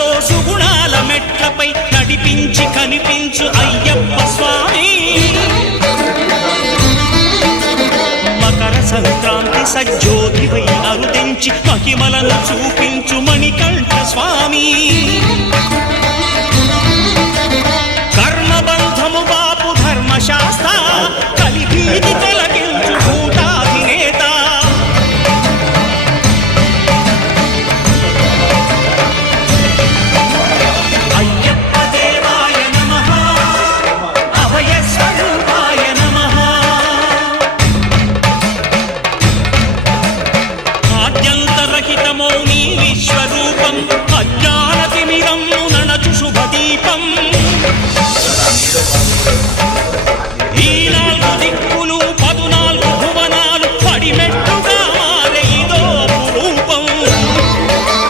సుఖములతో సుగుణాల మెట్లపై నడిపించి కనిపించు అయ్యప్ప స్వామి మకర సంక్రాంతి సజ్జోతివై అరుదించి మహిమలను చూపించు మణికంఠ స్వామి కర్మబంధము బాపు ధర్మశాస్త్ర కలిగీది తొలగించు భూతాధినేత అయ్యప్ప దేవాయ నమః అభయ స్వరూపాయ నమః ఆద్యంతరహితమో నీ విశ్వరూపం అజ్ఞానతిమిరం నణచు శుభదీపం